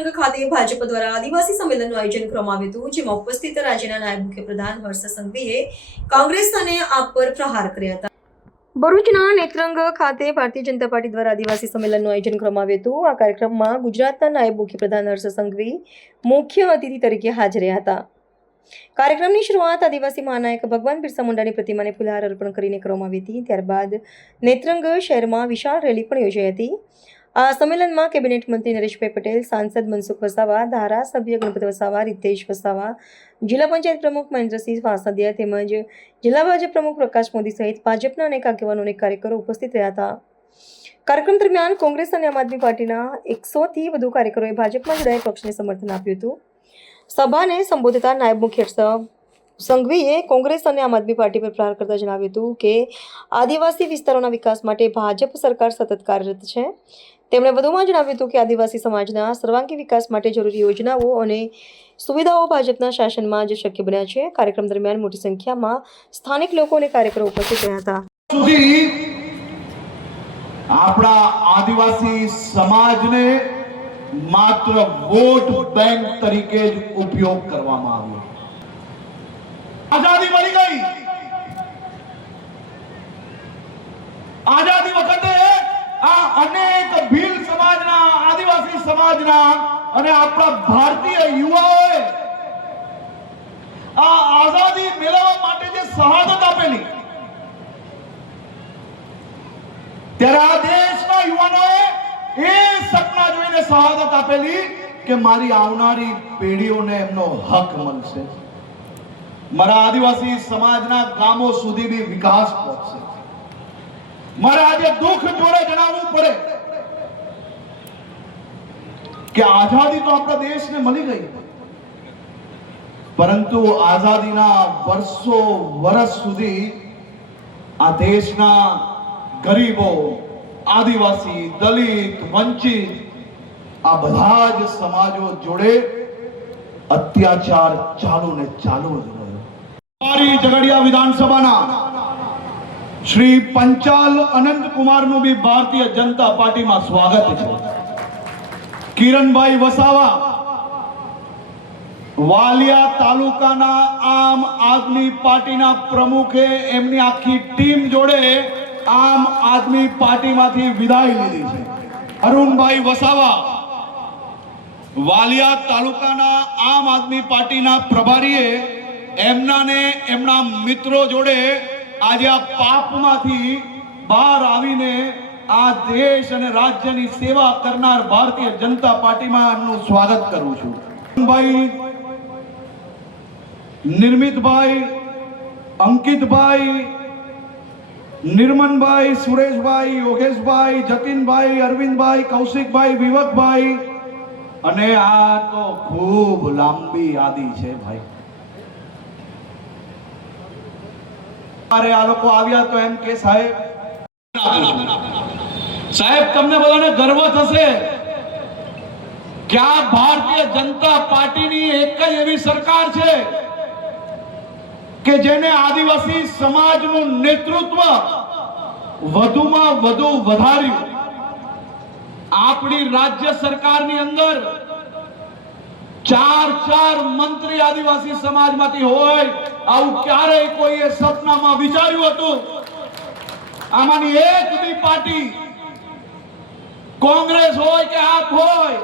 નેત્રંગ ખાતે ભાજપ દ્વારા આદિવાસી સંમેલનનું આયોજન કરવામાં આવ્યું હતું, જેમાં ઉપસ્થિત રાજ્યના નાયબ મુખ્યપ્રધાન હર્ષ સંઘવીએ કોંગ્રેસ અને આપ પર પ્રહાર કર્યા હતા। ભરૂચના નેત્રંગ ખાતે ભારતીય જનતા પાર્ટી દ્વારા આદિવાસી સંમેલનનું આયોજન કરવામાં આવ્યું હતું। આ કાર્યક્રમમાં ગુજરાતના નાયબ મુખ્યપ્રધાન હર્ષ સંઘવી મુખ્ય અતિથિ તરીકે હાજર રહ્યા હતા। કાર્યક્રમની શરૂઆત આદિવાસી મહાનાયક ભગવાન બિરસા મુંડાની પ્રતિમાને ફૂલહાર અર્પણ કરીને કરવામાં આવી હતી। ત્યારબાદ નેત્રંગ શહેરમાં વિશાળ રેલી પણ યોજાઈ હતી। આ સંમેલનમાં કેબિનેટ મંત્રી નરેશભાઈ પટેલ, સાંસદ મનસુખ વસાવા, ધારાસભ્ય ગણપત વસાવા, રીતેશ વસાવા, જિલ્લા પંચાયત પ્રમુખ મહેન્દ્રસિંહ વાસદિયા તેમજ જિલ્લા ભાજપ પ્રમુખ પ્રકાશ મોદી સહિત ભાજપના અનેક આગેવાનો અને કાર્યકરો ઉપસ્થિત રહ્યા હતા। કાર્યક્રમ દરમિયાન કોંગ્રેસ અને આમ આદમી પાર્ટીના 100થી વધુ કાર્યકરોએ ભાજપમાં જોડાઈ પક્ષને સમર્થન આપ્યું હતું। સભાને સંબોધતા નાયબ મુખ્ય સંઘવીએ કોંગ્રેસ અને આમ આદમી પાર્ટી પર પ્રહાર કરતા જણાવ્યું હતું કે આદિવાસી વિસ્તારોના વિકાસ માટે ભાજપ સરકાર સતત કાર્યરત છે। તેમણે વધુમાં જણાવ્યું હતું કે આદિવાસી સમાજના સર્વાંગી વિકાસ માટે જરૂરી યોજનાઓ અને સુવિધાઓ ભાજપના શાસનમાં જ શક્ય બન્યા છે। કાર્યક્રમ દરમિયાન મોટી સંખ્યામાં સ્થાનિક લોકો અને કાર્યકરો ઉપસ્થિત રહ્યા હતા। આપણા આદિવાસી સમાજને માત્ર વોટ બેંક તરીકે જ ઉપયોગ કરવામાં આવ્યો। આઝાદી મળી ગઈ, આઝાદી વખતે આ અનેક ભીલ સમાજના, આદિવાસી સમાજના અને આપણા ભારતીય યુવાઓએ આ આઝાદી મેળવવા માટે જે શહાદત આપેલી, ત્યારે આ દેશના યુવાનોએ એ સપના જોઈને શહાદત આપેલી કે મારી આવનારી પેઢીઓને એમનો હક મળશે, મારા આદિવાસી સમાજના ગામો સુધી બી વિકાસ પહોંચશે। મારે આજે દુઃખ જોડે જણાવવું પડે કે આઝાદી તો આપણા દેશને મળી ગઈ, પરંતુ આઝાદીના વર્ષ સુધી આ દેશના ગરીબો, આદિવાસી, દલિત, વંચિત આ બધા જ સમાજો જોડે અત્યાચાર ચાલુ ને ચાલુ જ રહ્યો। મારી ઝઘડિયા વિધાનસભાના શ્રી પંચાલ અનંત કુમારનું બી ભારતીય જનતા પાર્ટીમાં સ્વાગત છે। કિરણભાઈ વસાવા વાલિયા તાલુકાના આમ આદમી પાર્ટીના પ્રમુખે એમની આખી ટીમ જોડે આમ આદમી પાર્ટીમાંથી વિદાય લીધી છે। અરુણભાઈ વસાવા વાલિયા તાલુકાના આમ આદમી પાર્ટીના પ્રભારીએ એમના મિત્રો જોડે આજે આ પાપમાંથી બહાર આવીને આ દેશ અને રાજ્યની સેવા કરનાર ભારતીય જનતા પાર્ટીમાં એમનું સ્વાગત કરું છું। ભાઈ નિર્મિતભાઈ, અંકિતભાઈ, નિર્મનભાઈ, સુરેશભાઈ, યોગેશભાઈ, જતીનભાઈ, અરવિંદભાઈ, કૌશિકભાઈ, વિવકભાઈ અને આ તો ખૂબ લાંબી યાદી છે ભાઈ। અરે આ લોકો આવ્યા તો એમ કે સાહેબ તમને બધાને ગર્વ થશે કે આ ભારતીય જનતા પાર્ટીની એક જ એવી સરકાર છે કે જેને આદિવાસી સમાજનું નેતૃત્વ વધુમાં વધુ વધાર્યું। આપણી રાજ્ય સરકારની અંદર 4 મંત્રી આદિવાસી સમાજમાંથી હોય, આવું ક્યારેય કોઈએ સપનામાં વિચાર્યું હતું? આમાંની એક બી પાર્ટી, કોંગ્રેસ હોય કે આપ હોય,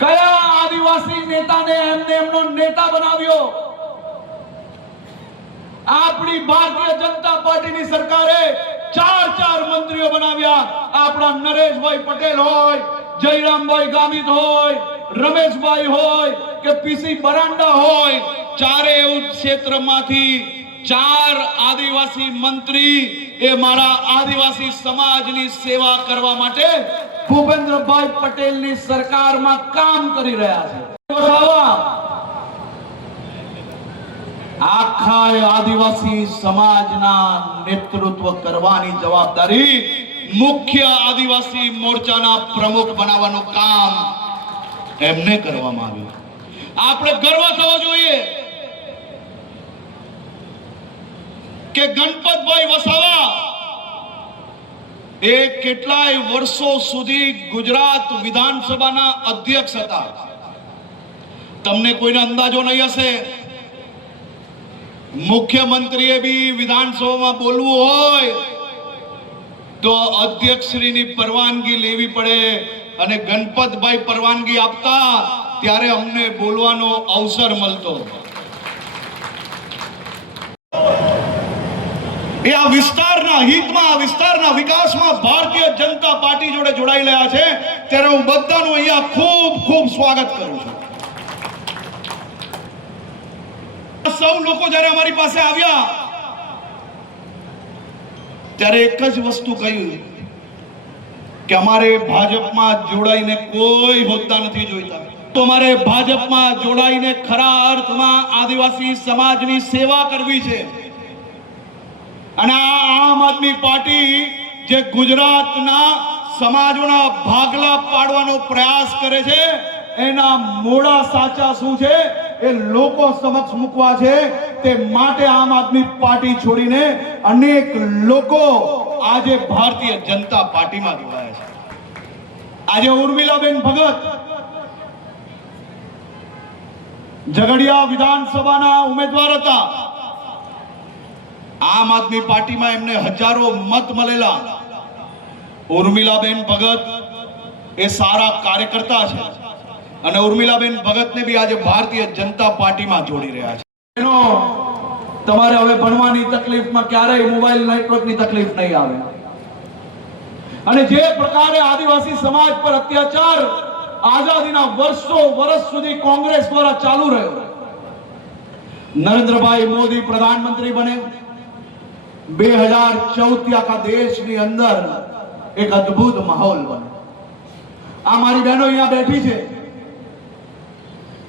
કયા આદિવાસી નેતાને એમનો નેતા બનાવ્યો? આપણી ભારતીય જનતા પાર્ટીની સરકારે 4 મંત્રીઓ બનાવ્યા। આપણા નરેશભાઈ પટેલ હોય, જયરામભાઈ ગામિત હોય, રમેશભાઈ હોય કે પીસી બરાંડા હોય, ચારેય ક્ષેત્રમાંથી 4 આદિવાસી મંત્રી એ મારા આદિવાસી સમાજની સેવા કરવા માટે ભૂપેન્દ્રભાઈ પટેલની સરકારમાં કામ કરી રહ્યા છે। આખા આદિવાસી સમાજના નેતૃત્વ કરવાની જવાબદારી મુખ્ય આદિવાસી મોરચાના પ્રમુખ બનાવવાનું કામ એમને કરવામાં આવ્યું। આપણે ગર્વ થવો જોઈએ કે ગણપતભાઈ વસાવા એ કેટલાય વર્ષો સુધી ગુજરાત વિધાનસભાના અધ્યક્ષ હતા. તમને કોઈને અંદાજો નહીં હશે, મુખ્યમંત્રીએ બી વિધાનસભામાં બોલવું હોય તો અધ્યક્ષશ્રીની પરવાનગી લેવી પડે, અને ગણપતભાઈ પરવાનગી આપતા ત્યારે અમને બોલવાનો અવસર મળતો. એ આ વિસ્તારના હિતમાં, આ વિસ્તારના વિકાસમાં ભારતીય જનતા પાર્ટી જોડે જોડાઈ રહ્યા છે, ત્યારે હું બધાનું અહીંયા ખૂબ ખૂબ સ્વાગત કરું છું. સૌ લોકો જ્યારે અમારી પાસે આવ્યા ત્યારે એક જ વસ્તુ કહ્યું કે અમારે ભાજપમાં જોડાઈને કોઈ હોદ્દા નથી જોઈતા, તો અમારે ભાજપમાં જોડાઈને ખરા અર્થમાં આદિવાસી સમાજની સેવા કરવી છે. અને આ આમ આદમી પાર્ટી જે ગુજરાતના સમાજોના ભાગલા પાડવાનો પ્રયાસ કરે છે, એના મોડા સાચા શું છે એ લોકો સમક્ષ મૂકવા છે. તે માટે આમ આદમી પાર્ટી છોડીને અનેક લોકો આજે ભારતીય જનતા પાર્ટીમાં જોડાયા છે. આજે ઉર્મિલાબેન ભગત ઝઘડિયા વિધાનસભાના ઉમેદવાર હતા. આમ આદમી પાર્ટીમાં એમને હજારો મત મળેલા. ઉર્મિલાબેન ભગત એ સારા કાર્યકર્તા છે, અને ઉર્મિલાબેન ભગતને બી આજે ભારતીય જનતા પાર્ટીમાં જોડી રહ્યા છે. તમારે હવે ભણવાની તકલીફમાં ક્યારેય મોબાઈલ નેટવર્કની તકલીફ નહીં આવે. અને જે પ્રકારે આદિવાસી સમાજ પર અત્યાચાર આઝાદીના વર્ષ સુધી કોંગ્રેસ દ્વારા ચાલુ રહ્યો, નરેન્દ્રભાઈ મોદી પ્રધાનમંત્રી બને, 2014 થી આખા દેશની અંદર એક અદ્ભુત માહોલ બને. આ મારી બહેનો અહીંયા બેઠી છે.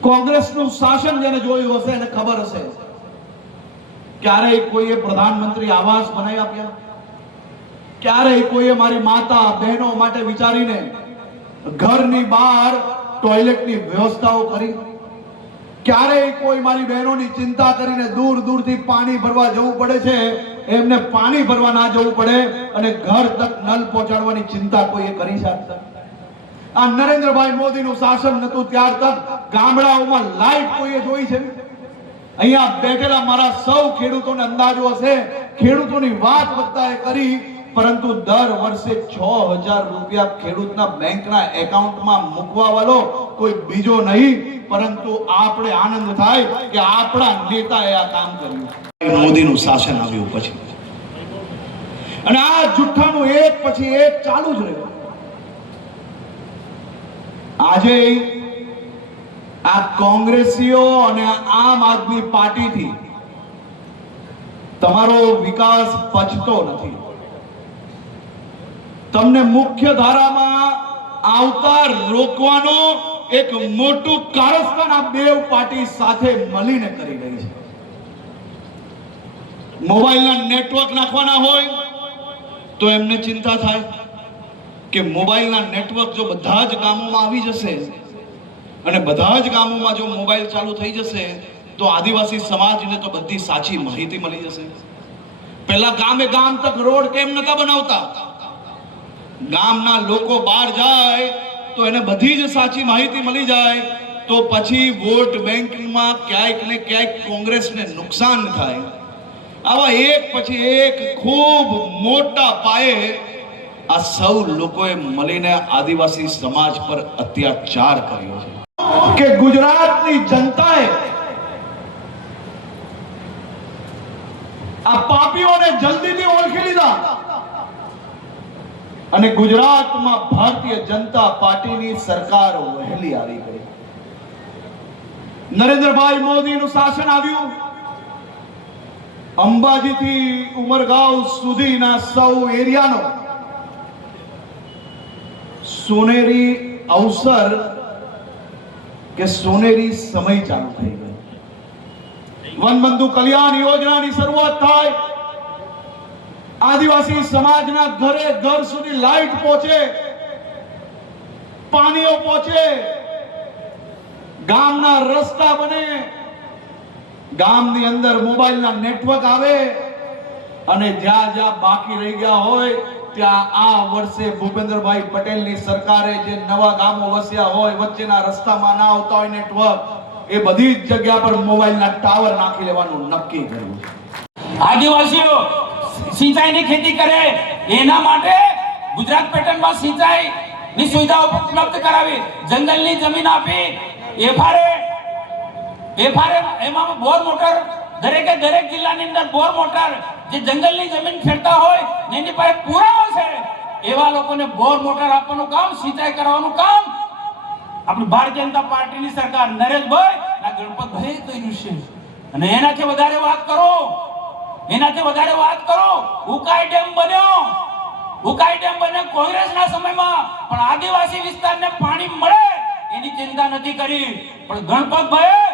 કોંગ્રેસનું શાસન જેને જોયું હશે એને ખબર હશે, ક્યારેય કોઈએ પ્રધાનમંત્રી આવાસ બનાવી આપ્યા, ક્યારેય કોઈએ મારી માતા બહેનો માટે વિચારીને ઘરની બહાર ટોયલેટની વ્યવસ્થાઓ કરી, ક્યારેય કોઈ મારી બહેનોની ચિંતા કરીને દૂર દૂરથી પાણી ભરવા જવું પડે છે એમને પાણી ભરવા ના જવું પડે અને ઘર તક નલ પહોંચાડવાની ચિંતા કોઈએ કરી શકતા. આ નરેન્દ્રભાઈ મોદીનું શાસન નતું ત્યાર તક ગામડાઓમાં લાઈટ કોઈએ જોઈ છે? અહીંયા બેઠેલા મારા સૌ ખેડૂતોને અંદાજો હશે, ખેડૂતોની વાત બધાએ કરી, પરંતુ દર વર્ષે 6000 રૂપિયા ખેડૂતના બેંકના એકાઉન્ટમાં મૂકવા વાળો કોઈ બીજો નહીં, પરંતુ આપણે આનંદ થાય કે આપણા નેતાએ આ કામ કર્યું. મોદીનું શાસન આવ્યું પછી, અને આ જુઠ્ઠાનું એક પછી એક ચાલુ જ રહ્યું. આજે આ કોંગ્રેસીઓ અને આમ આદમી પાર્ટીથી તમારો વિકાસ પચતો નથી. તમને મુખ્ય ધારામાં આવતા રોકવાનો એક મોટું કારસ્તાન આ બે પાર્ટી સાથે મળીને કરી રહી છે. મોબાઈલના નેટવર્ક નાખવાના હોય તો એમને ચિંતા થાય કે મોબાઈલના નેટવર્ક જો બધા જ ગામોમાં આવી જશે અને બધા જ ગામોમાં જો મોબાઈલ ચાલુ થઈ જશે તો આદિવાસી સમાજને તો બધી સાચી માહિતી મળી જશે. પહેલા ગામે ગામ તક રોડ કેમ નતા બનાવતા? ગામના લોકો બહાર જાય તો એને બધી જ સાચી માહિતી મળી જાય, તો પછી વોટ બેંકમાં ક્યાંક ને ક્યાંક કોંગ્રેસને નુકસાન થાય. આવા એક પછી એક ખૂબ મોટા પાયે આ સૌ લોકોએ મળીને આદિવાસી સમાજ પર અત્યાચાર કર્યો છે કે ગુજરાતની જનતાએ આ પાપીઓને જલ્દીથી ઓળખી લીધા અને ગુજરાતમાં ભારતીય જનતા પાર્ટીની સરકાર વહેલી આવી ગઈ. નરેન્દ્રભાઈ મોદીનું શાસન આવ્યું. અંબાજીથી ઉમરગાંવ સુધીના સૌ એરિયાનો સોનેરી અવસર કે સોનેરી સમય ચાલુ થઈ ગયો. વનબંધુ કલ્યાણ યોજનાની શરૂઆત થાય, આદિવાસી સમાજના ઘરે ઘર સુધી લાઈટ પહોંચે, પાણીઓ પહોંચે, ગામના રસ્તા બને, ગામની અંદર મોબાઈલના નેટવર્ક આવે, અને જ્યાં જ્યાં બાકી રહી ગયા હોય ત્યાં આ વર્ષે ભૂપેન્દ્રભાઈ પટેલની સરકારે જે નવા ગામો વસ્યા હોય, વચ્ચેના રસ્તામાં ના આવતા હોય નેટવર્ક, એ બધી જ જગ્યા પર મોબાઈલના ટાવર નાખી લેવાનું નક્કી કર્યું છે. આદિવાસીઓ સિંચાઈની ખેતી કરે એના માટે ગુજરાત પેટર્નમાં સિંચાઈની સુવિધાઓ ઉપલબ્ધ કરાવી, જંગલની જમીન આપી, એફારે એમાં બોર મોટર દરેકે દરેક જિલ્લાની અંદર બોર મોટર જે જંગલની જમીન ખેડતા હોય ને એની પાસે પુરાવો છે એવા લોકોને બોર મોટર આપવાનું કામ, સિંચાઈ કરવાનું કામ આપણી ભારતીય જનતા પાર્ટીની સરકાર નરેશભાઈ ના ગણપતભાઈ કર્યું છે. અને એનાથી વધારે વાત કરો, ઉકાઈ ડેમ બન્યો કોંગ્રેસના સમયમાં, પણ આદિવાસી વિસ્તારને પાણી મળે એની ચિંતા નથી કરી. પણ ગણપતભાઈ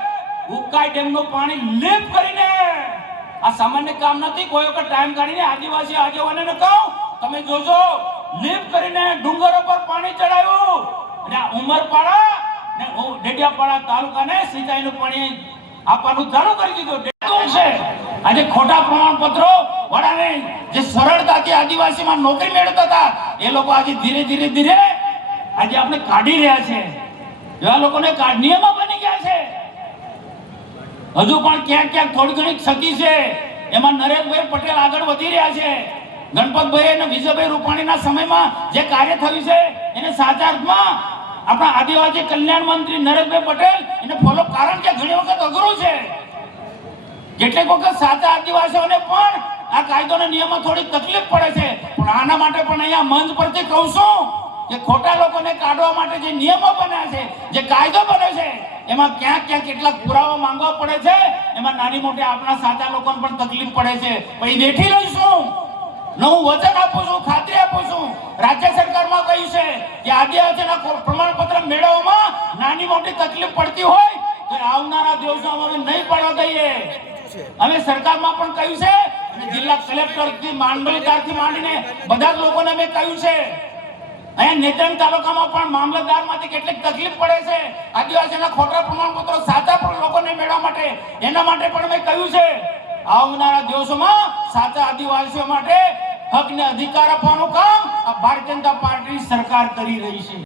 ઉકાઈ ડેમનું પાણી લીપ કરીને, આ સામાન્ય કામ નથી, કોઈ વખત ટાઈમ કાઢીને આદિવાસી આગેવાનોને કહું, તમે જોજો, લીપ કરીને ડુંગરો પર પાણી ચડાવ્યું અને આ ઉમરપાડા ને ડેડિયાપાડા તાલુકાને સિંચાઈનું પાણી આપવાનું ચાલુ કરી દીધું છે. આજે ખોટા પ્રમાણપત્રો વાળાને જે સરળતાથી આદિવાસીમાં નોકરી મેળવતા હતા એ લોકો આજે ધીરે ધીરે આજે આપણે કાઢી રહ્યા છે. એવા લોકોને નિયમો બની ગયા છે. હજુ પણ ક્યાંક થોડી ઘણી ક્ષતિ છે, એમાં નરેશભાઈ પટેલ આગળ વધી રહ્યા છે. ગણપતભાઈ અને વિજયભાઈ રૂપાણીના સમયમાં જે કાર્ય થયું છે એને સાચા અર્થમાં આપણા આદિવાસી કલ્યાણ મંત્રી નરેશભાઈ પટેલ એને ફોલો, કારણ કે ઘણી વખત અઘરું છે. કેટલીક વખત સાચા આદિવાસીઓને પણ આ કાયદોના નિયમો થોડી તકલીફ પડે છે, પણ આના માટે પણ અહીંયા મંચ પરથી કહું છું કે ખોટા લોકોને કાઢવા માટે જે નિયમો બન્યા છે, જે કાયદો બન્યો છે, એમાં ક્યાંક કેટલાક પુરાવા માંગવા પડે છે, એમાં નાની મોટી આપણા સાચા લોકોને પણ તકલીફ પડે છે. પછી બેઠી લઈશું. હું વચન આપું છું, ખાતરી આપું છું, રાજ્ય સરકારમાં કહ્યું છે કે આદિવાસીના પ્રમાણપત્ર મેળવવામાં નાની મોટી તકલીફ પડતી હોય તો આવનારા દિવસોમાં અમે નહીં પડવા દઈએ. અમે સરકારમાં પણ કહ્યું છે અને જિલ્લા કલેક્ટરથી મામલતદારથી માંડીને બધા જ લોકોને અમે કહ્યું છે. અહીંયા નેત્રંગ તાલુકામાં પણ મામલતદારમાંથી કેટલીક તકલીફ પડે છે આદિવાસીના ખોટા પ્રમાણપત્રો સાચા લોકોને મેળવવા માટે, એના માટે પણ અમે કહ્યું છે. આવનારા દિવસોમાં સાચા આદિવાસીઓ માટે હક ને અધિકાર આપવાનું કામ આ ભારતીય જનતા પાર્ટી સરકાર કરી રહી છે.